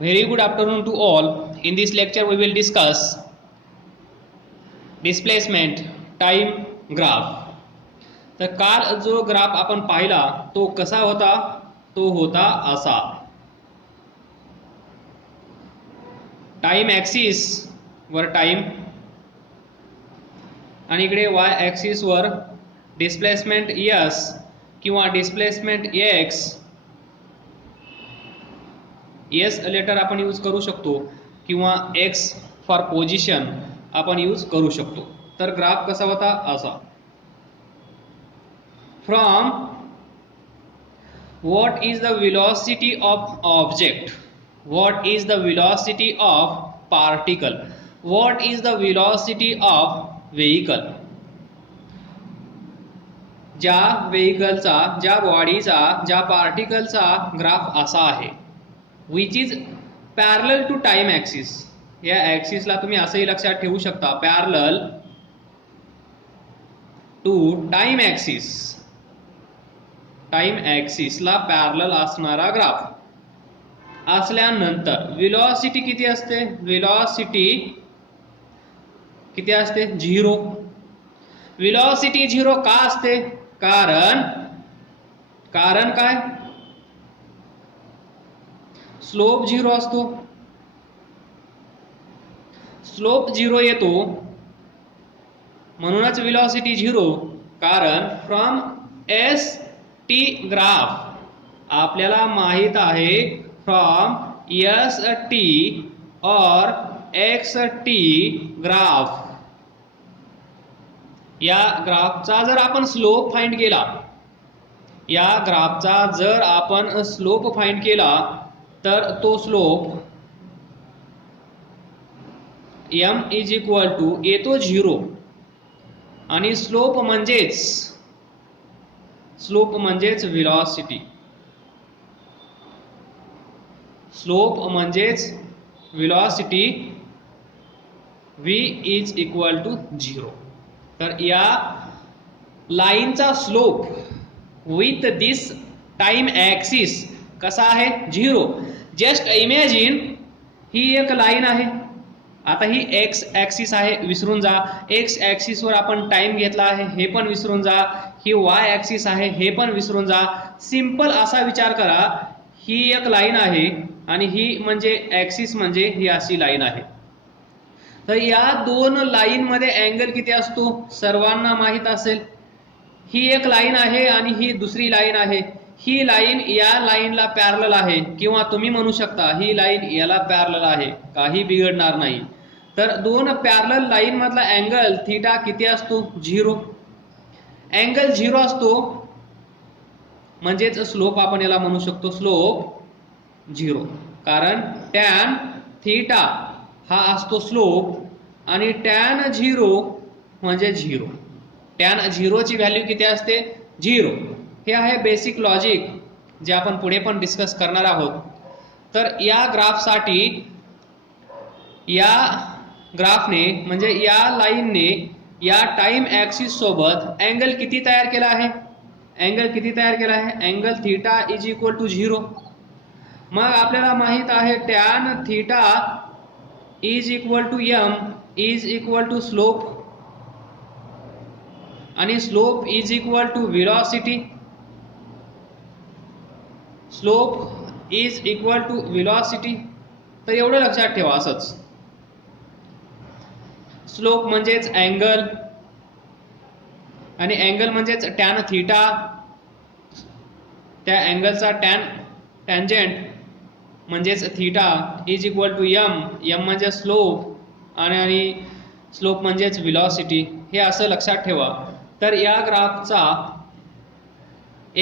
Very good afternoon to all. In this lecture, we will discuss displacement time graph. तर काल जो graph आपण पाहिला तो कसा होता? तो होता असा. टाइम ॲक्सिस वर टाइम आणि इकडे y ॲक्सिस वर डिस्प्लेसमेंट s किंवा डिस्प्लेसमेंट x. एस लेटर आपण यूज करू शकतो किंवा एक्स फॉर पोझिशन आपण यूज करू शकतो. तर ग्राफ कसा होता? असा. From what is the velocity of object, what is the velocity of particle, what is the velocity of vehicle. ज्या व्हेइकलचा, ज्या बॉडीचा, ज्या पार्टिकलचा ग्राफ असा आहे which is parallel to time axis. या ॲक्सिसला तुम्ही असंही लक्षात ठेवू शकता, parallel to time axis. Time ॲक्सिसला पॅरलल असणारा ग्राफ असल्यानंतर वेलोसिटी किती असते? वेलोसिटी किती असते? 0. वेलोसिटी 0 का असते? कारण काय? स्लोप 0 असतो. स्लोप 0 येतो म्हणूनच वेलोसिटी 0. कारण फ्रॉम एस टी ग्राफ आपल्याला माहित आहे, फ्रॉम एस टी और एक्स टी ग्राफ, या ग्राफचा जर आपण स्लोप फाइंड केला, या ग्राफचा जर आपण स्लोप फाइंड केला तर तो slope m is equal to येतो 0. आणि स्लोप म्हणजेच वेलोसिटी. स्लोप म्हणजेच velocity v is equal to 0. तर या लाईनचा slope with this time axis कसा आहे? 0. जस्ट इमॅजिन ही एक लाईन आहे. आता ही एक्स ॲक्सिस आहे, विसरून जा. एक्स ॲक्सिसवर आपण टाइम घेतला आहे, हे पण विसरून जा. ही वाय ॲक्सिस आहे, हे पण विसरून जा. सिंपल असा विचार करा, ही एक लाईन आहे आणि ही म्हणजे ॲक्सिस म्हणजे ही अशी लाईन आहे. तर या दोन लाईन मध्ये अँगल किती असतो? सर्वांना माहित असेल. ही एक लाईन आहे आणि ही दुसरी लाईन आहे. ही लाईन या लाईनला पॅरलल आहे, किंवा तुम्ही म्हणू शकता ही लाईन याला पॅरलल आहे, काही बिघडणार नाही. तर दोन पॅरलल लाईन मधला अँगल थीटा किती असतो? 0. अँगल 0 असतो म्हणजेच स्लोप आपण याला म्हणू शकतो स्लोप 0. कारण टॅन थीटा हा असतो स्लोप आणि टॅन 0 म्हणजे 0. टॅन 0 ची व्हॅल्यू किती असते? 0. हे आहे बेसिक लॉजिक जे आपण पुढे पण डिस्कस करणार आहोत. तर या ग्राफसाठी, या ग्राफने म्हणजे या लाईनने या टाइम ॲक्सिस सोबत अँगल किती तयार केला आहे? अँगल किती तयार केला आहे? Angle theta is equal to 0. मग आपल्याला माहित आहे tan theta is equal to m is equal to slope, आणि slope is equal to velocity. Slope is equal to velocity. तर एवढं लक्षात ठेवा असंच. स्लोप म्हणजेच अँगल आणि अँगल म्हणजेच टॅन थीटा. त्या अँगलचा टॅन्जंट म्हणजेच theta is equal to m. म्हणजे स्लोप आणि स्लोप म्हणजेच वेलोसिटी. हे असं लक्षात ठेवा. तर या ग्राफचा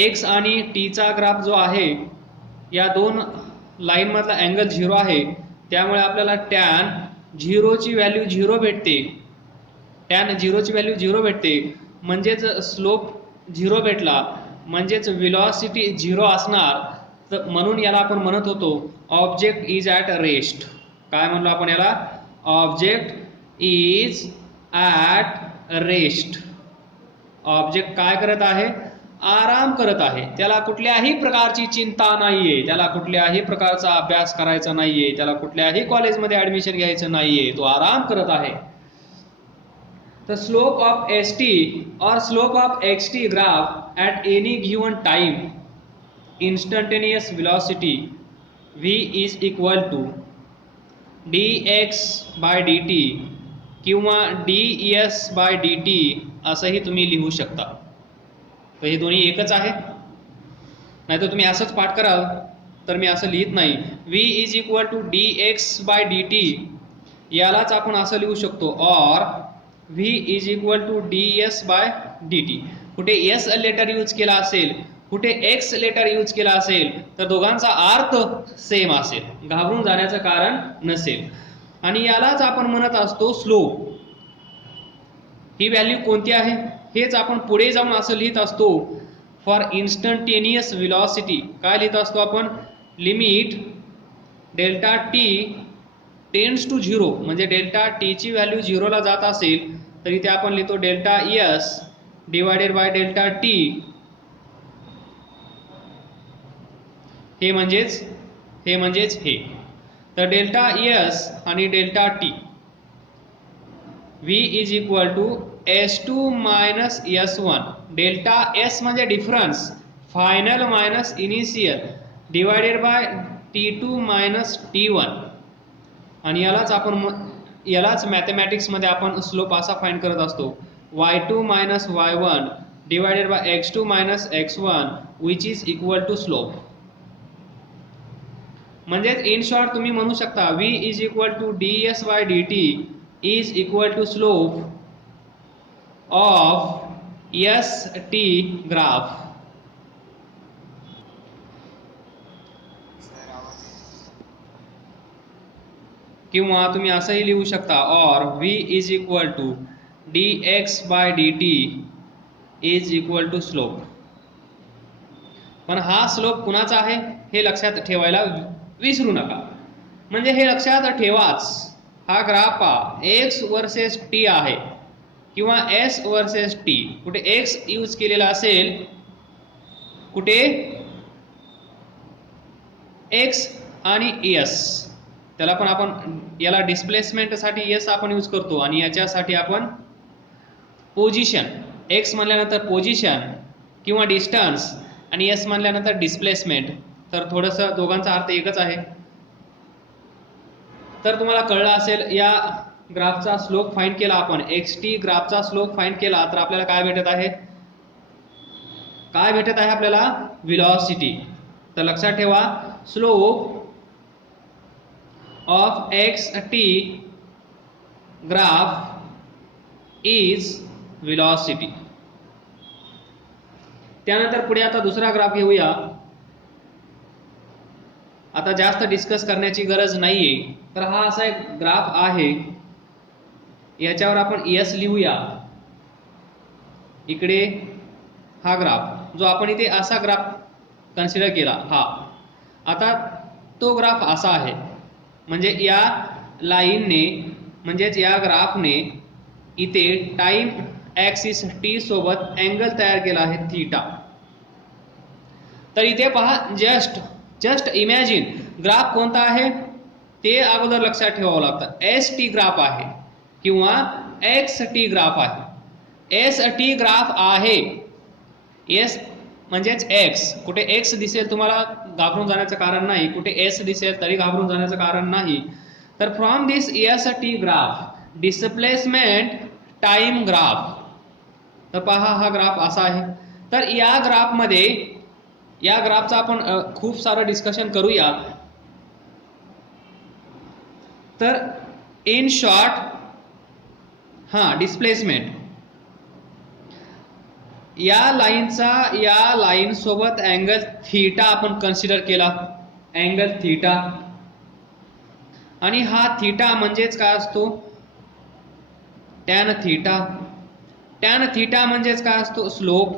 x आणि t चा ग्राफ जो आहे, या दोन लाईन मधला अँगल 0 आहे, त्यामुळे आपल्याला टॅन 0 ची व्हॅल्यू 0 भेटते. टॅन 0 ची व्हॅल्यू 0 भेटते म्हणजेच स्लोप 0 भेटला, म्हणजेच वेलोसिटी 0 असणार. तर म्हणून याला आपण म्हणत होतो ऑब्जेक्ट इज ॲट रेस्ट. काय म्हणलो आपण याला? Object is at rest. Object काय करत आहे? आराम करत आहे, त्याला कुठल्याही प्रकारची चिंता नाहीये, त्याला कुठल्याही प्रकारचा अभ्यास करायचा नाहीये, त्याला कुठल्याही कॉलेजमध्ये ऍडमिशन घ्यायचं नाहीये, तो आराम करत आहे. The slope of st or slope of xt graph at any given time instantaneous velocity v is equal to dx by dt किंवा ds by dt असंही तुम्ही लिहू शकता. तर हे दोन्ही एकच आहे, नाहीतर तुम्ही असंच पाठ कराल तर मी असं लिहित नाही. v is equal to dx by dt यालाच आपण असं लिहू शकतो, और v is equal to ds by dt. कुठे s लेटर यूज केला असेल, कुठे x लेटर यूज केला असेल तर दोघांचा अर्थ सेम असेल, घाबरून जाण्याचं कारण नसेल. आणि यालाच आपण म्हणत असतो स्लोप. ही व्हॅल्यू कोणती आहे हेच आपण पुढे जाऊन असं लिहित असतो, फॉर इन्स्टंटेनियस व्हेलॉसिटी. काय लिहित असतो आपण, limit delta T tends to 0, म्हणजे डेल्टा टी ची व्हॅल्यू 0 ला जात असेल तर इथे आपण लिहितो delta S divided by delta T. हे म्हणजेच हे. तर डेल्टा एस आणि delta T v is equal to s2 minus s1. Delta s म्हणजे difference, final minus initial, divided by t2 minus t1. आणि यालाच मॅथमॅटिक्स मध्ये आपण स्लोप असा फाइंड करत असतो, y2 minus y1 divided by x2 minus x1 which is equal to slope. म्हणजेच in short तुम्ही म्हणू शकता v is equal to ds by dt is equal to slope of st graph. किंवा तुम्ही असंही लिहू शकता, और v is equal to dx by dt is equal to slope. पण हा स्लोप कुणाचा आहे हे लक्षात ठेवायला विसरू नका. म्हणजे हे लक्षात ठेवाच, हा ग्राफ x वर्सेस t आहे किंवा s वर्सेस t. कुठे x यूज केलेला असेल, कुठे x आणि s, त्याला पण आपण याला डिस्प्लेसमेंट साठी s आपण यूज करतो आणि याच्यासाठी आपण पोझिशन, x म्हणल्यानंतर पोझिशन किंवा डिस्टन्स आणि s म्हणल्यानंतर डिस्प्लेसमेंट. तर थोडंसं दोघांचा अर्थ एकच आहे. तर तुम्हाला कळलं असेल, या ग्राफचा स्लोप फाइंड केला आपण, xt ग्राफचा स्लोप फाइंड केला तर आपल्याला काय भेटत आहे, आपल्याला व्हेलॉसिटी. तर लक्षात ठेवा, slope of xt graph is velocity. त्यानंतर पुढे आता दुसरा ग्राफ घेऊया. आता जास्त डिस्कस करण्याची गरज नाहीये. तर हा असा एक ग्राफ आहे, याच्यावर आपण s लिहूया. इकडे हा ग्राफ जो आपण इथे असा ग्राफ कन्सिडर केला, हा आता तो ग्राफ असा आहे. म्हणजे या लाईनने, म्हणजेच या ग्राफने इथे टाइम ऍक्सिस t सोबत अँगल तयार केला आहे थीटा. तर इथे पहा, जस्ट इमॅजिन ग्राफ कोणता आहे ते अगोदर लक्षात ठेवावं लागतं. st ग्राफ आहे किंवा xt ग्राफ आहे. st ग्राफ आहे, s म्हणजेच x. कुठे x दिसेल तुम्हाला घाबरून जाण्याचं कारण नाही, कुठे s दिसेल तरी घाबरून जाण्याचं कारण नाही. तर from this st graph displacement time graph. तर पहा हा ग्राफ असा आहे. तर या ग्राफमध्ये, या ग्राफचा आपण खूप सारं डिस्कशन करूया. तर इन शॉर्ट, हा डिस्प्लेसमेंट या लाईनचा या लाईन सोबत अँगल थीटा आपण कन्सिडर केला, अँगल थीटा. आणि हा थीटा म्हणजेच काय असतो, टॅन थीटा. टॅन थीटा म्हणजेच काय असतो, स्लोप.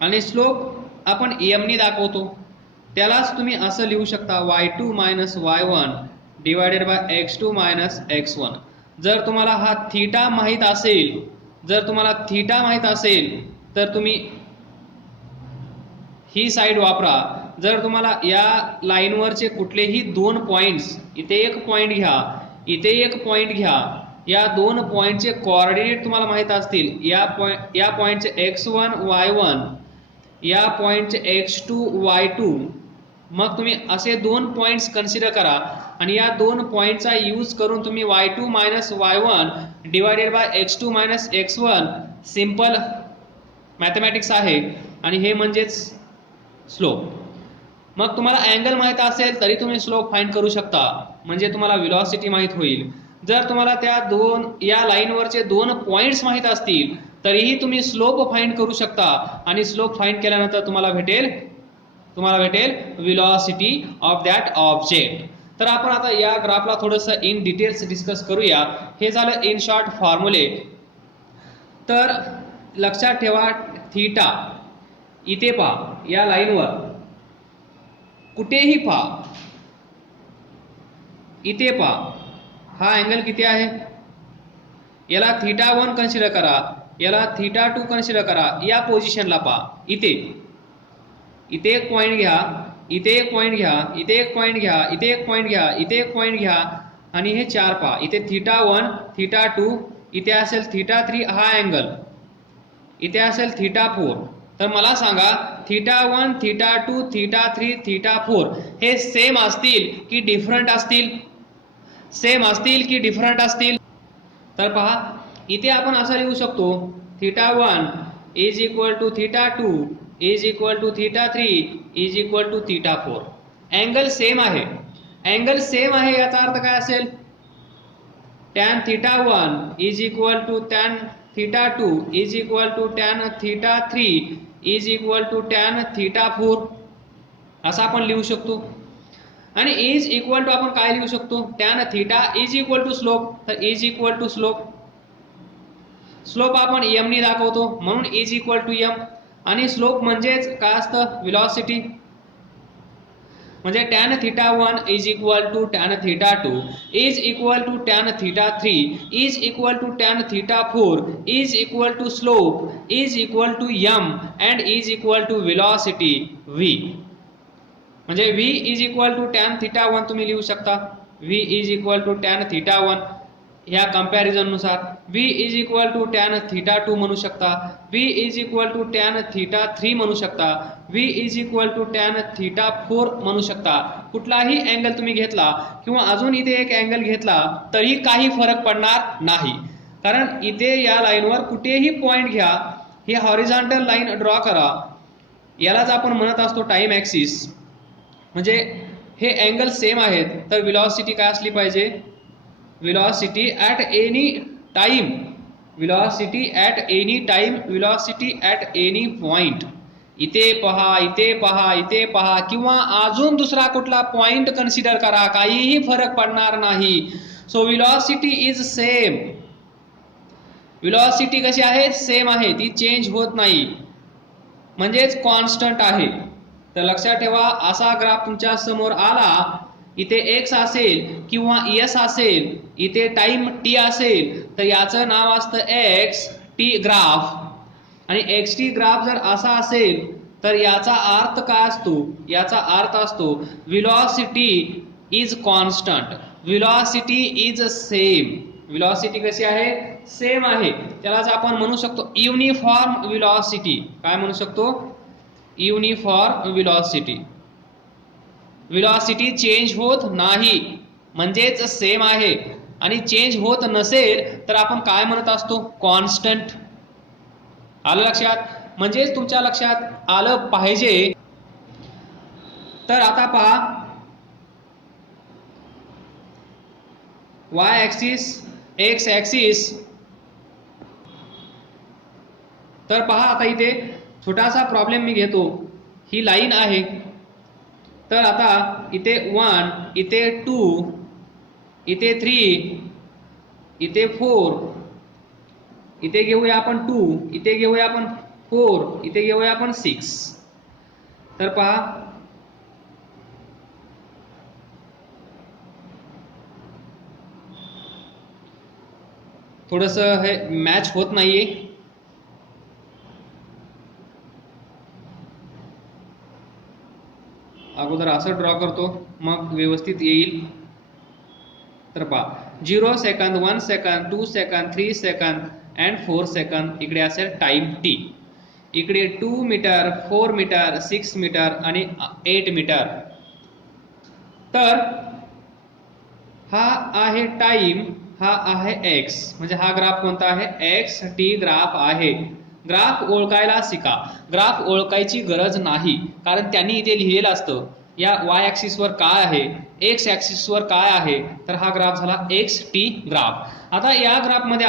आणि स्लोप आपण m ने दाखवतो, त्यालाच तुम्ही असं लिहू शकता, y2 minus y1 divided by x2 minus x1. जर तुम्हाला हा थीटा माहित असेल, तर तुम्ही ही साईड वापरा. जर तुम्हाला या लाईनवरचे कुठलेही दोन पॉइंट्स, इथे एक पॉइंट घ्या, इथे एक पॉइंट घ्या, या दोन पॉइंटचे कोऑर्डिनेट तुम्हाला माहित असतील, या पॉइंटचे x1 y1, या पॉइंटचे x2 y2, मग तुम्ही असे दोन पॉइंट्स कन्सिडर करा आणि या दोन पॉइंटचा यूज करून तुम्ही y2 minus y1 divided by x2 minus x1, simple mathematics आहे आणि हे म्हणजेच स्लोप. मग तुम्हाला अँगल माहित असेल तरी तुम्ही स्लोप फाइंड करू शकता, म्हणजे तुम्हाला व्हेलॉसिटी माहित होईल. जर तुम्हाला या लाईनवरचे दोन पॉइंट्स माहित असतील तरीही तुम्ही स्लोप फाइंड करू शकता आणि स्लोप फाइंड केल्यानंतर तुम्हाला भेटेल व्हेलॉसिटी ऑफ दॅट ऑब्जेक्ट. तर आपण आता या ग्राफला थोडंसं इन डिटेल्स डिस्कस करूया. हे झालं इन शॉर्ट फॉर्म्युले. तर लक्षात ठेवा, थीटा इथे पहा, या लाईनवर कुठेही पहा, इथे पहा, हा अँगल किती आहे, याला θ1 कन्सिडर करा, याला θ2 कन्सिडर करा. या पोझिशनला पहा, इथे एक पॉइंट घ्या, इथे एक पॉइंट घ्या, इथे एक पॉइंट घ्या, इथे एक पॉइंट घ्या, इथे एक पॉइंट घ्या आणि हे चार पहा. इथे θ1, θ2, इथे असेल θ3 हा अँगल, इथे असेल θ4. तर मला सांगा, θ1, θ2, θ3, θ4 हे सेम असतील की डिफरंट असतील? सेम असतील की डिफरंट असतील? तर पहा, इथे आपण असं लिहू शकतो, θ1 is equal to θ2 is equal to θ3 is equal to θ4. Angle same आहे. अँगल सेम आहे याचा अर्थ काय असेल? tan θ1 is equal to tan θ2 is equal to tan θ3 is equal to tan θ4 असं आपण लिहू शकतो. आणि इज इक्वल टू आपण काय लिहू शकतो? tan θ is equal to slope. तर is equal to slope, slope आपण m ने दाखवतो म्हणून इज इक्वल टू m. आणि स्लोप म्हणजेच काय असतं? व्हेलॉसिटी. म्हणजे tan θ1 is equal to tan θ2 is equal to tan θ3 is equal to tan θ4 is equal to slope is equal to m and is equal to velocity v. म्हणजे v is equal to tan θ1 तुम्ही लिहू शकता, v is equal to tan θ1 ह्या comparison नुसार, v is equal to tan θ2 म्हणू शकता, v is equal to tan θ3 म्हणू शकता, v is equal to tan θ4 म्हणू शकता. कुठलाही अँगल तुम्ही घेतला किंवा अजून इथे एक अँगल घेतला तरी काही फरक पडणार नाही, कारण इथे या लाईनवर कुठेही पॉइंट घ्या, ही हॉरिझॉन्टल लाईन ड्रॉ करा, यालाच आपण म्हणत असतो टाइम ॲक्सिस. म्हणजे हे अँगल सेम आहेत, तर व्हेलॉसिटी काय असली पाहिजे? Velocity at any time, velocity at any time, velocity at any point. इथे पहा, इथे पहा, इथे पहा किंवा अजून दुसरा कुठला पॉइंट कन्सिडर करा, काहीही फरक पडणार नाही. So velocity is same. Velocity कशी आहे? सेम आहे, ती चेंज होत नाही, म्हणजेच कॉन्स्टंट आहे. तर लक्षात ठेवा, असा ग्राफ तुमच्या समोर आला, इथे x असेल किंवा s असेल, इथे टाइम t असेल, तर याचं नाव असतं एक्स टी ग्राफ. आणि एक्स टी ग्राफ जर असा असेल तर याचा अर्थ काय असतो? याचा अर्थ असतो velocity is constant, velocity is same. Velocity कशी आहे? सेम आहे. त्यालाच आपण म्हणू शकतो युनिफॉर्म व्हेलॉसिटी. काय म्हणू शकतो? Uniform velocity. व्हेलॉसिटी चेंज होत नाही, म्हणजेच सेम आहे. आणि चेंज होत नसेल तर आपण काय म्हणत असतो? कॉन्स्टंट. आलं लक्षात? म्हणजेच तुमच्या लक्षात आलं पाहिजे. तर आता पहा, वाय ॲक्सिस, एक्स ॲक्सिस. तर पहा, आता इथे छोटासा प्रॉब्लेम मी घेतो. ही लाईन आहे, तर आता इथे 1, इथे 2, इथे 3, इथे 4, इथे घेऊया आपण 2, इथे घेऊया आपण 4, इथे घेऊया आपण 6. तर पहा, थोडंसं हे मॅच होत नाहीये. अगोदर असं ड्रॉ करतो, मग व्यवस्थित येईल. तर पहा 0 second, 1 second, 2 second, 3 second and 4 second इकडे असेल टाइम टी. इकडे 2 मीटर, 4 मीटर, 6 मीटर आणि 8 मीटर. तर हा आहे टाइम, हा आहे एक्स, म्हणजे हा ग्राफ कोणता आहे, एक्स टी ग्राफ आहे. ग्राफ ओळखायला शिका. ग्राफ ओळखायची गरज नाही, कारण त्यांनी इथे लिहिलेलं असतं या वाय ॲक्सिस वर काय आहे, एक्स ॲक्सिस वर काय आहे. तर हा ग्राफ झाला एक्स टी ग्राफ. आता या ग्राफ मध्ये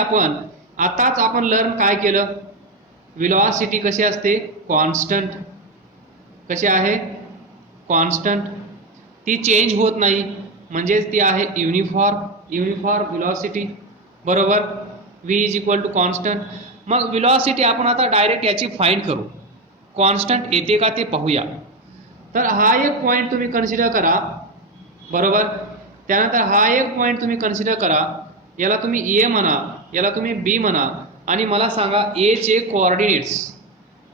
आताच आपण लर्न काय केलं, व्हेलॉसिटी कशी असते, कॉन्स्टंट. कशी आहे, कॉन्स्टंट. ती चेंज होत नाही, म्हणजेच ती आहे युनिफॉर्म व्हेलॉसिटी. बरोबर, v is equal to constant. मग व्हेलॉसिटी आपण आता डायरेक्ट याची फाइंड करू, कॉन्स्टंट येते का ते पाहूया. तर हा एक पॉइंट तुम्ही कन्सिडर करा. बरोबर, त्यानंतर हा एक पॉइंट तुम्ही कन्सिडर करा, याला तुम्ही ए म्हणा, याला तुम्ही बी म्हणा, आणि मला सांगा ए चे कोऑर्डिनेट्स.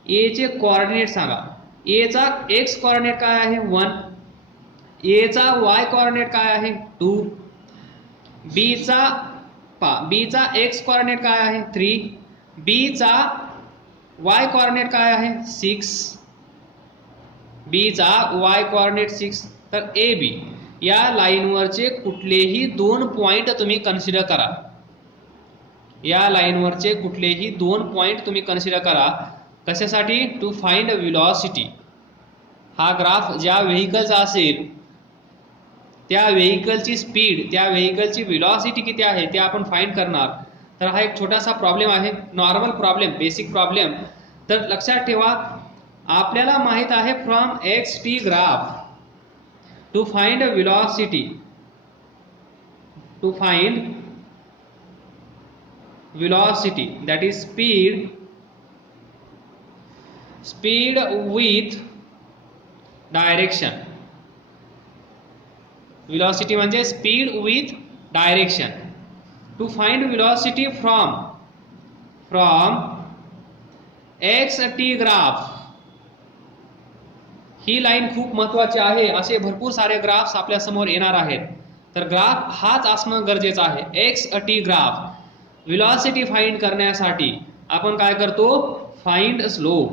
ए चे कोऑर्डिनेट सांगा. ए चा एक्स कोऑर्डिनेट काय आहे 1, ए चा वाय कोऑर्डिनेट काय आहे 2, बी चा एक्स कोऑर्डिनेट काय आहे 3, बी चा वाय कोऑर्डिनेट काय आहे 6, बी चा वाय कोऑर्डिनेट 6. तर ए बी या लाईनवरचे कुठलेही 2 पॉइंट तुम्ही कन्सिडर करा. या लाईनवरचे कुठलेही 2 पॉइंट तुम्ही कन्सिडर करा. कशासाठी, टू फाइंड व्हेलॉसिटी. हा ग्राफ ज्या व्हेइकलचा असेल त्या व्हेइकलची स्पीड, त्या व्हेइकलची व्हेलॉसिटी किती आहे ते आपण फाइंड करणार. तर हा एक छोटासा प्रॉब्लेम आहे, नॉर्मल प्रॉब्लेम, बेसिक प्रॉब्लेम. तर लक्षात ठेवा, आपल्याला माहित आहे from x T graph to find velocity, to find velocity, that is speed with direction. velocity म्हणजे speed with direction. to find velocity from x t graph. He line खूप महत्वाची आहे. असे भरपूर सारे ग्राफ्स आपल्या समोर येणार आहेत. तर ग्राफ हाच असणं गरजेचं आहे, x T graph. Velocity find करण्यासाठी आपण काय करतो, find slope.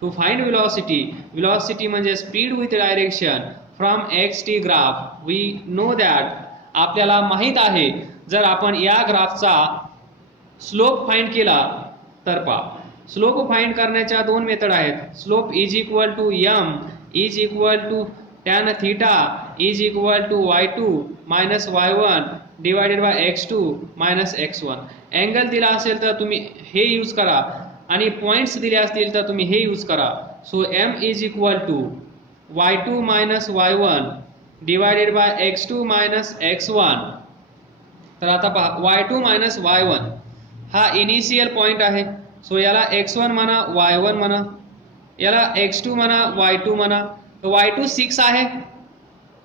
To find velocity म्हणजे speed with direction from x T graph. We know that, आपल्याला माहित आहे, जर आपण या ग्राफचा स्लोप फाइंड केला तर पहा, स्लोप फाइंड करण्याच्या 2 मेथड आहेत. Slope is equal to m is equal to tan theta is equal to y2 minus y1 divided by x2 minus x1. Angle दिला असेल तर तुम्ही हे यूज करा, आणि पॉइंट्स दिले असतील तर तुम्ही हे यूज करा. So m is equal to y2 minus y1 divided by x2 minus x1. तर आता पहा, y2 मायनस y1 हा इनिशियल पॉइंट आहे. सो याला x1 म्हणा, y1 म्हणा, याला x2 म्हणा, y2 म्हणा. तर y2 6 आहे,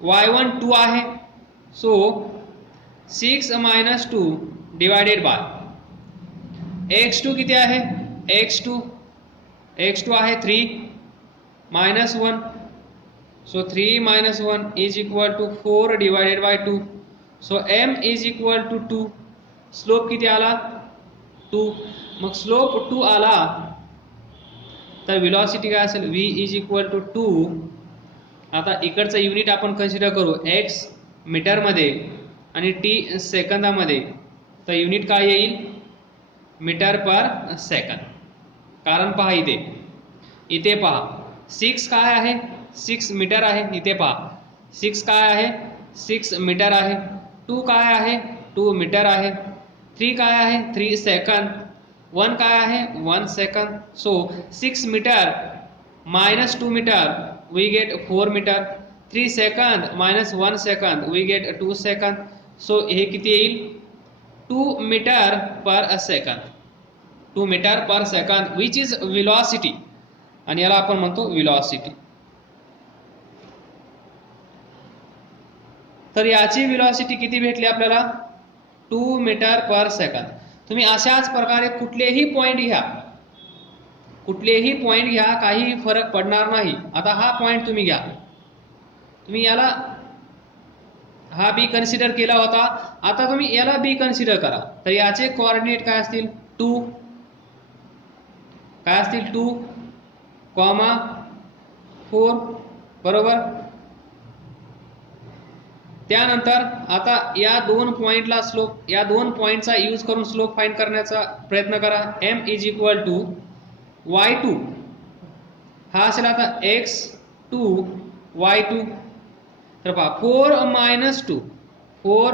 y1 2 आहे. So 6 minus 2 divided by x2 किती आहे, x2 आहे 3 minus 1. So 3 minus 1 is equal to 4 divided by 2. So m is equal to 2. Slope किती आला 2. मग स्लोप 2 आला तर व्हेलॉसिटी काय असेल, v इज इक्वल टू 2. आता इकडचं युनिट आपण कन्सिडर करू x मीटरमध्ये आणि t सेकंदामध्ये. तर युनिट काय येईल, मीटर पर सेकंद. कारण पहा इथे पहा 6 काय आहे, 6 मीटर आहे. इथे पहा 6 काय आहे, 6 मीटर आहे. 2 काय आहे, 2 मीटर आहे. 3 काय आहे, 3 सेकंद. 1 काय आहे, 1 second. So 6 metre minus 2 metre we get 4 metre. 3 second minus 1 second we get 2 second. So हे किती येईल, 2 metre per second. 2 metre per second which is velocity, आणि याला आपण म्हणतो व्हेलॉसिटी. तर याची व्हेलॉसिटी किती भेटली आपल्याला, 2 मीटर पर सेकंद. तुम्ही अशाच प्रकारे कुठलेही पॉइंट घ्या, काही फरक पडणार नाही. आता हा पॉइंट तुम्ही घ्या, तुम्ही याला हा बी कन्सिडर केला होता, आता तुम्ही याला बी कन्सिडर करा. तर याचे कोऑर्डिनेट काय असतील? 2 काय असतील? 2, 4 बरोबर. त्यानंतर आता या दोन पॉइंटला स्लोप, या दोन पॉइंटचा यूज करून स्लोप फाइंड करण्याचा प्रयत्न करा. m is equal to y2 हा असेल आता x2 y2. तर पहा 4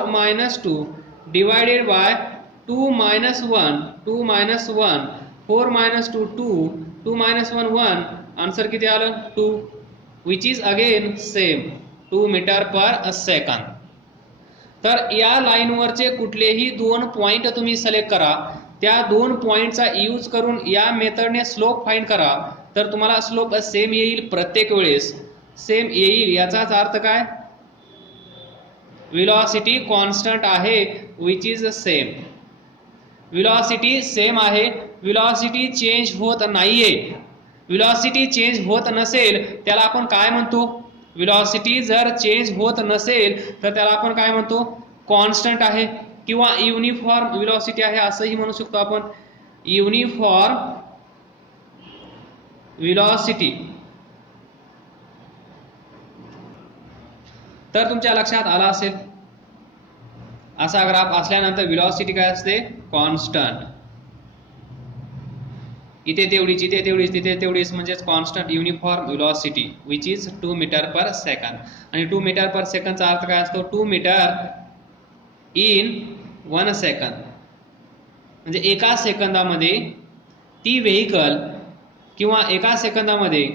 minus 2 divided by 2 minus 1 2 minus 1 4 minus 2 2 2 minus 1 1. Answer किती आलं? 2, which is again same 2 metre per second. तर या लाईनवरचे कुठलेही दोन पॉइंट तुम्ही सिलेक्ट करा, त्या दोन पॉइंटचा यूज करून या मेथडने स्लोप फाइंड करा, तर तुम्हाला स्लोप सेम येईल, प्रत्येक वेळेस सेम येईल. याचाच अर्थ काय? व्हेलॉसिटी कॉन्स्टंट आहे, which is same. Velocity same आहे, व्हेलॉसिटी चेंज होत नाहीये. व्हेलॉसिटी चेंज होत नसेल त्याला आपण काय म्हणतो? व्हेलॉसिटी जर चेंज होत नसेल तर त्याला आपण काय म्हणतो? कॉन्स्टंट आहे किंवा युनिफॉर्म व्हेलॉसिटी आहे असंही म्हणू शकतो आपण. Uniform velocity. तर तुमच्या लक्षात आला असेल, असा ग्राफ असल्यानंतर व्हेलॉसिटी काय असते? कॉन्स्टंट. इथे तेवढीच, इथे तेवढीच, तिथे तेवढीच, म्हणजेच constant uniform velocity which is 2 metre per second. आणि 2 मीटर पर सेकंदचा अर्थ काय असतो? 2 मीटर इन 1 सेकंद. म्हणजे एका सेकंदामध्ये ती व्हेकल किंवा एका सेकंदामध्ये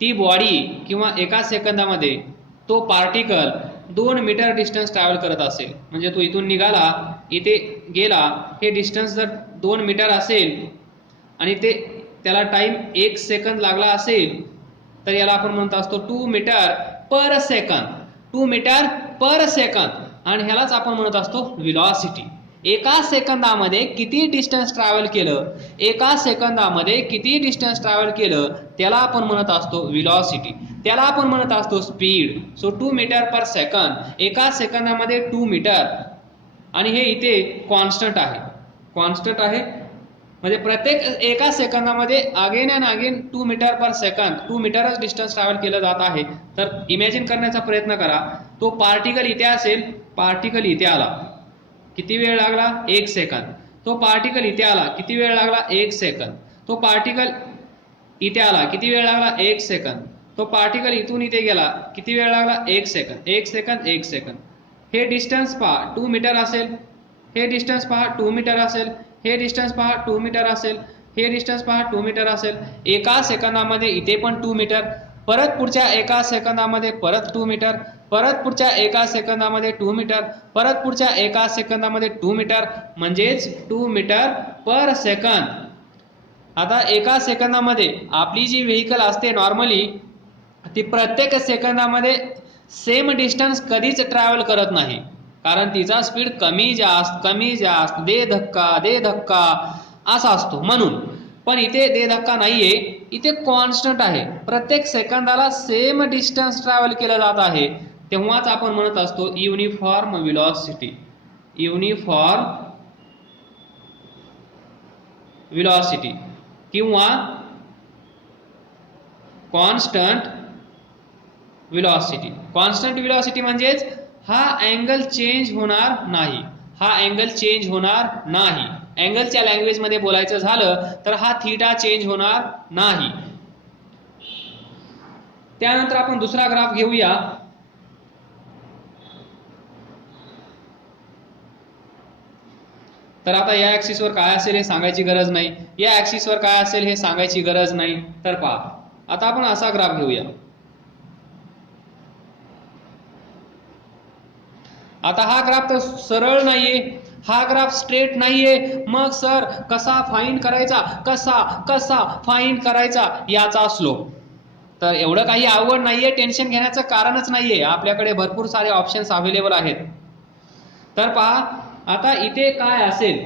ती बॉडी किंवा एका सेकंदामध्ये तो पार्टिकल 2 मीटर डिस्टन्स ट्रॅव्हल करत असेल. म्हणजे तो इथून निघाला, इथे गेला, हे डिस्टन्स जर 2 मीटर असेल आणि त्याला टाइम 1 सेकंद लागला असेल, तर याला आपण म्हणत असतो 2 metre per second. 2 metre per second. आणि ह्यालाच आपण म्हणत असतो व्हेलॉसिटी. एका सेकंदामध्ये किती डिस्टन्स ट्रॅव्हल केलं, एका सेकंदामध्ये किती डिस्टन्स ट्रॅव्हल केलं, त्याला आपण म्हणत असतो व्हेलॉसिटी, त्याला आपण म्हणत असतो speed. So 2 metre per second, एका सेकंदामध्ये 2 मीटर. आणि हे इथे कॉन्स्टंट आहे, कॉन्स्टंट आहे. म्हणजे प्रत्येक एका सेकंदामध्ये again and again 2 metre per second, 2 मीटरच डिस्टन्स ट्रॅव्हल केलं जात आहे. तर इमॅजिन करण्याचा प्रयत्न करा, तो पार्टिकल इथे असेल, पार्टिकल इथे आला, किती वेळ लागला? 1 सेकंद. तो पार्टिकल इथे आला, किती वेळ लागला? 1 सेकंद. तो पार्टिकल इथे आला, किती वेळ लागला? 1 सेकंद. तो पार्टिकल इथून इथे गेला, किती वेळ लागला? 1 सेकंद. 1 second, 1 second. हे डिस्टन्स पहा 2 मीटर असेल, हे डिस्टन्स पहा 2 मीटर असेल, हे डिस्टन्स पहा 2 मीटर असेल, हे डिस्टन्स पहा 2 मीटर असेल. एका सेकंदामध्ये इथे पण 2 मीटर, परत पुढच्या एका सेकंदामध्ये परत 2 मीटर, परत पुढच्या एका सेकंदामध्ये 2 मीटर, परत पुढच्या एका सेकंदामध्ये 2 मीटर, म्हणजेच 2 मीटर पर सेकंद. आता एका सेकंदामध्ये आपली जी व्हेकल असते नॉर्मली, ती प्रत्येक सेकंदामध्ये सेम डिस्टन्स कधीच ट्रॅव्हल करत नाही, कारण तिचा स्पीड कमी जास्त दे धक्का असा असतो म्हणून. पण इथे दे धक्का नाहीये, इथे कॉन्स्टंट आहे, प्रत्येक सेकंदाला सेम डिस्टन्स ट्रॅव्हल केलं जात आहे. तेव्हाच आपण म्हणत असतो युनिफॉर्म व्हेलॉसिटी. युनिफॉर्म व्हेलॉसिटी किंवा कॉन्स्टंट व्हेलॉसिटी. कॉन्स्टंट व्हेलॉसिटी म्हणजेच हा अँगल चेंज होणार नाही, हा अँगल चेंज होणार नाही. अँगलच्या लँग्वेज मध्ये बोलायचं झालं तर हा थीटा चेंज होणार नाही. त्यानंतर आपण दुसरा ग्राफ घेऊया. तर आता या ऍक्सिस वर काय असेल हे सांगायची गरज नाही, या ऍक्सिस वर काय असेल हे सांगायची गरज नाही. तर पहा, आता आपण असा ग्राफ घेऊया. आता हा ग्राफ तर सरळ नाहीये, हा ग्राफ स्ट्रेट नाहीये. मग सर कसा फाइंड करायचा, कसा फाइंड करायचा याचा स्लोप? तर एवढं काही अवघड नाहीये, टेन्शन घेण्याचं कारणच नाहीये, आपल्याकडे भरपूर सारे ऑप्शन्स अवेलेबल आहेत. तर पहा, आता इथे काय असेल?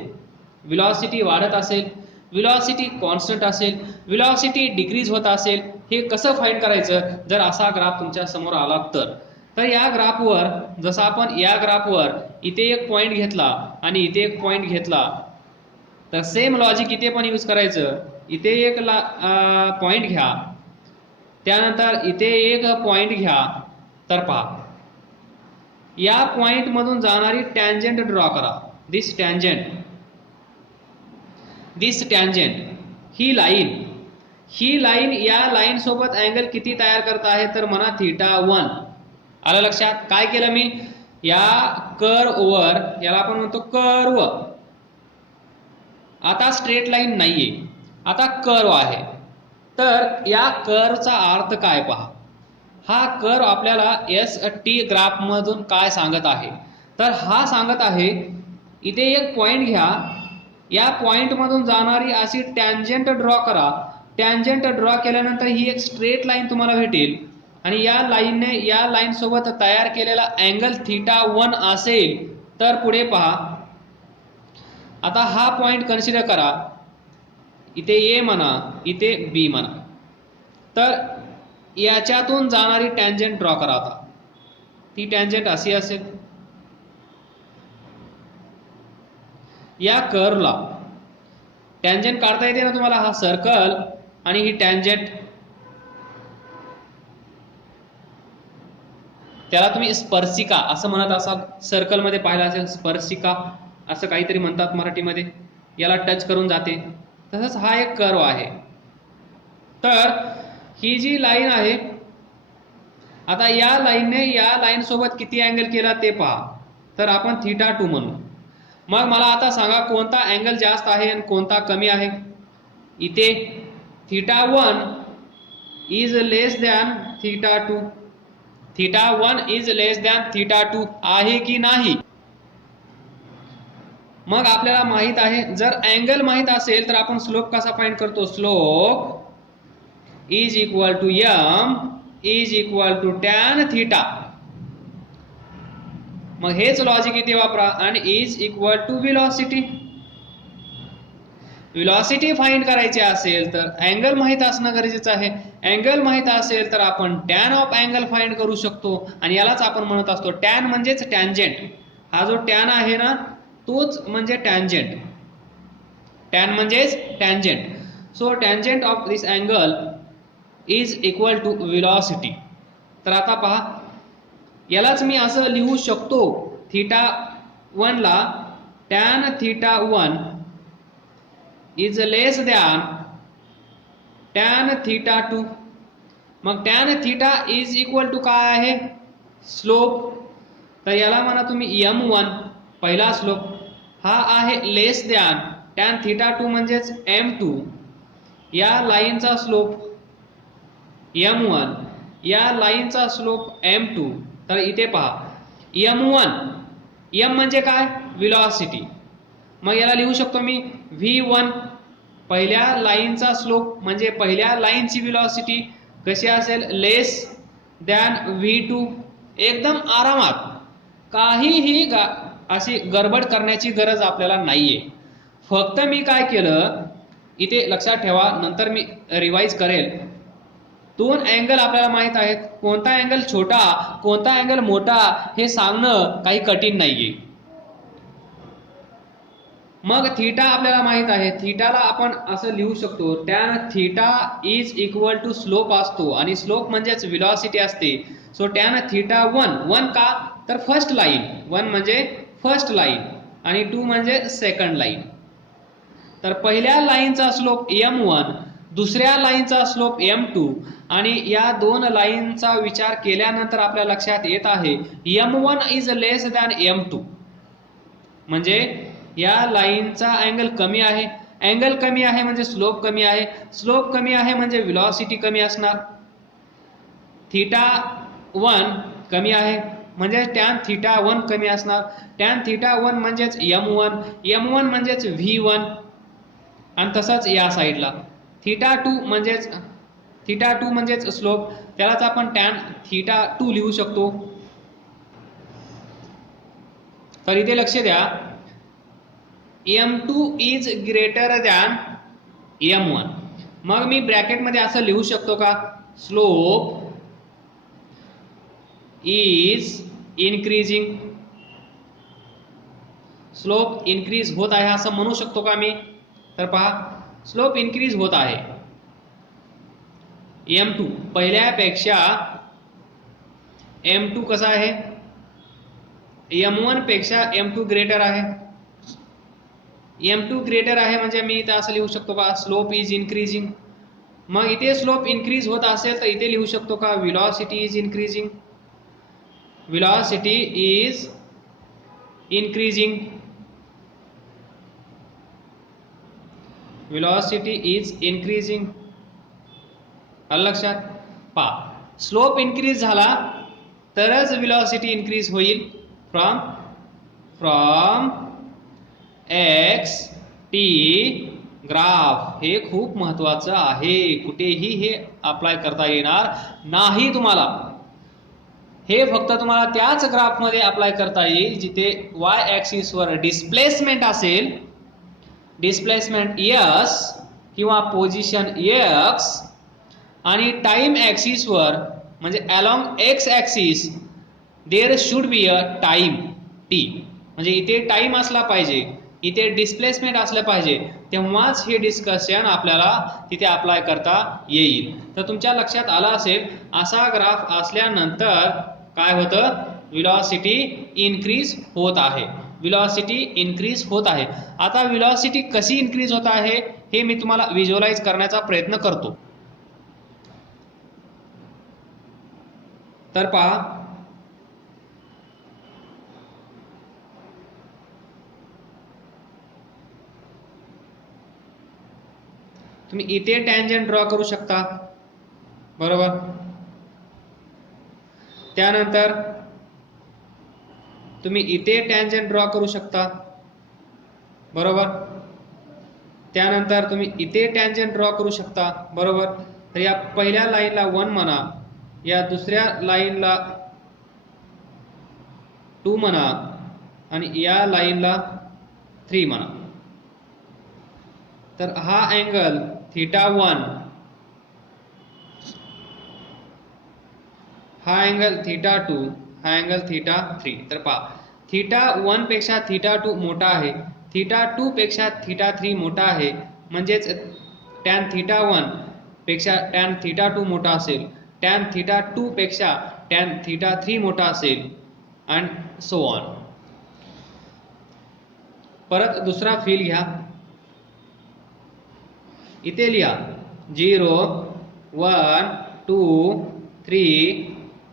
व्हेलॉसिटी वाढत असेल, व्हेलॉसिटी कॉन्स्टंट असेल, व्हेलॉसिटी डिक्रीज होत असेल. हे कसं फाइंड करायचं जर असा ग्राफ तुमच्या समोर आला तर? तर या ग्राफवर जसं आपण या ग्राफवर इथे एक पॉइंट घेतला आणि इथे एक पॉइंट घेतला, तर सेम लॉजिक इथे पण यूज करायचं. इथे एक पॉइंट घ्या, त्यानंतर इथे एक पॉइंट घ्या. तर पहा, या पॉइंट मधून जाणारी टँजंट ड्रॉ करा. दिस टँजंट ही लाईन या लाईन सोबत अँगल किती तयार करत आहे, तर म्हणा θ1. आलं लक्षात? काय केलं मी, या कर्ववर, याला आपण म्हणतो कर्व. आता स्ट्रेट लाईन नाहीये, आता कर्व आहे. तर या कर्वचा अर्थ काय पहा. हा कर्व आपल्याला ST ग्राफ मधून काय सांगत आहे, तर हा सांगत आहे इथे एक पॉइंट घ्या, या पॉइंट मधून जाणारी अशी टँजंट ड्रॉ करा. टँजंट ड्रॉ केल्यानंतर ही एक स्ट्रेट लाईन तुम्हाला भेटेल आणि या लाईनने या लाईन सोबत तयार केलेला अँगल θ1 असेल. तर पुढे पहा, आता हा पॉइंट कन्सिडर करा. इथे A म्हणा, इथे B म्हणा. तर याच्यातून जाणारी टँजंट ड्रॉ करा. आता ती टँजंट अशी असेल. या कर्वला टँजंट काढता येते ना तुम्हाला, हा सर्कल आणि ही टँजंट, त्याला तुम्ही स्पर्शिका असं म्हणत असाल. सर्कल मध्ये पाहिलं असेल, स्पर्शिका असं काहीतरी म्हणतात मराठीमध्ये. याला टच करून जाते. तसंच हा एक कर्व आहे. तर ही जी लाईन आहे, आता या लाईनने या लाईन सोबत किती अँगल केला ते पहा. तर आपण θ2 म्हणू. मग मला आता सांगा कोणता अँगल जास्त आहे आणि कोणता कमी आहे. इथे θ1 is less than θ2. θ1 is less than θ2 आहे की नाही. मग आपल्याला माहित आहे, जर अँगल माहित असेल तर आपण स्लोप कसा फाइंड करतो. Slope is equal to m is equal to tan θ. मग हेच लॉजिक इथे वापरा. आणि is equal to velocity. Velocity find करायची असेल तर अँगल माहित असणं गरजेचं आहे. अँगल माहित असेल तर आपण टॅन ऑफ अँगल फाइंड करू शकतो. आणि यालाच आपण म्हणत असतो टॅन म्हणजेच टँजंट. हा जो टॅन आहे ना, तोच म्हणजे टँजंट. टॅन म्हणजेच tangent. So tangent of this angle is equal to velocity. तर आता पहा, यालाच मी असं लिहू शकतो, θ1 ला tan θ1 is less than tan θ2. मग टॅन θ इज इक्वल टू काय आहे, स्लोप. तर याला म्हणा तुम्ही m1 पहिला स्लोप. हा आहे लेस दॅन टॅन θ2 म्हणजेच m2. या लाईनचा स्लोप m1, या लाईनचा स्लोप m2. तर इथे पहा, m1, m म्हणजे काय, व्हेलॉसिटी. मग याला लिहू शकतो मी v1, पहिल्या लाईनचा स्लोप म्हणजे पहिल्या लाईनची व्हेलॉसिटी कशी असेल, लेस दॅन v2. एकदम आरामात, काहीही अशी गडबड करण्याची गरज आपल्याला नाहीये. फक्त मी काय केलं, इथे लक्षात ठेवा, नंतर मी रिवाइज करेल. दोन अँगल आपल्याला माहित आहेत. कोणता अँगल छोटा, कोणता अँगल मोठा हे सांगणं काही कठीण नाहीये. मग θ आपल्याला माहित आहे. θला आपण असं लिहू शकतो, tan θ is equal to slope असतो आणि स्लोप म्हणजेच व्हेलॉसिटी असते. सो टॅन θ1 का, तर फर्स्ट लाईन. 1 म्हणजे फर्स्ट लाईन आणि 2 म्हणजे सेकंड लाईन. तर पहिल्या लाईनचा स्लोप m1, दुसऱ्या लाईनचा स्लोप m2 आणि या दोन लाईनचा विचार केल्यानंतर आपल्या लक्षात येत आहे m1 is less than m2. म्हणजे या लाईनचा अँगल कमी आहे. अँगल कमी आहे म्हणजे स्लोप कमी आहे. स्लोप कमी आहे म्हणजे व्हेलॉसिटी कमी असणार. θ1 कमी आहे म्हणजे टॅन θ1 कमी असणार. टॅन θ1 म्हणजेच m1, m1 म्हणजेच v1. आणि तसंच या साईडला θ2 म्हणजेच स्लोप, त्यालाच आपण टॅन θ2 लिहू शकतो. तर इथे लक्ष द्या, m2 is greater than m1. मग मी ब्रॅकेटमध्ये असं लिहू शकतो का, slope is increasing. Slope increase होत आहे असं म्हणू शकतो का मी? तर पहा, स्लोप इन्क्रीज होत आहे. M2 पहिल्यापेक्षा M2 कसा आहे? M1 पेक्षा M2 ग्रेटर आहे. M2 ग्रेटर आहे म्हणजे मी इथं असं लिहू शकतो का? Slope is increasing. मग इथे स्लोप इन्क्रीज होत असेल तर इथे लिहू शकतो का? Velocity is increasing. Velocity is increasing. Velocity is increasing. आलं लक्षात? पहा, स्लोप इन्क्रीज झाला तरच व्हेलॉसिटी इन्क्रीज होईल. From x T graph. हे खूप महत्वाचं आहे. कुठेही हे अप्लाय करता येणार नाही तुम्हाला. हे फक्त तुम्हाला त्याच ग्राफमध्ये अप्लाय करता येईल जिथे वाय ऍक्सिस वर डिस्प्लेसमेंट असेल, डिस्प्लेसमेंट एस किंवा पोझिशन एक्स, आणि टाइम ऍक्सिस वर म्हणजे along X axis there should be a time T. म्हणजे इथे टाइम असला पाहिजे, इथे डिस्प्लेसमेंट असलं पाहिजे, तेव्हाच हे डिस्कशन आपल्याला तिथे अप्लाय करता येईल. तर तुमच्या लक्षात आलं असेल, असा ग्राफ असल्यानंतर काय होतं? व्हेलॉसिटी इन्क्रीज होत आहे. व्हेलॉसिटी इन्क्रीज होत आहे. आता व्हेलॉसिटी कशी इन्क्रीज होत आहे हे मी तुम्हाला व्हिज्युअलाइज करण्याचा प्रयत्न करतो. तर पहा, तुम्ही इथे टँजंट ड्रॉ करू शकता, बरोबर. त्यानंतर तुम्ही इथे टँजंट ड्रॉ करू शकता, बरोबर. त्यानंतर तुम्ही इथे टँजंट ड्रॉ करू शकता, बरोबर. तर या पहिल्या लाईनला 1 म्हणा, या दुसऱ्या लाईनला 2 म्हणा, आणि या लाईनला 3 म्हणा. तर हा अँगल θ1, हा अँगल θ2, हा अँगल θ3. तर पहा, θ1 पेक्षा θ2 मोठा आहे, θ2 पेक्षा θ3 मोठा आहे, म्हणजेच tan θ1 पेक्षा tan θ2 मोठा असेल, tan θ2 पेक्षा tan θ3 मोठा असेल, अँड सो ऑन. परत दुसरा फील घ्या. इथे लिहा 0 1 2 3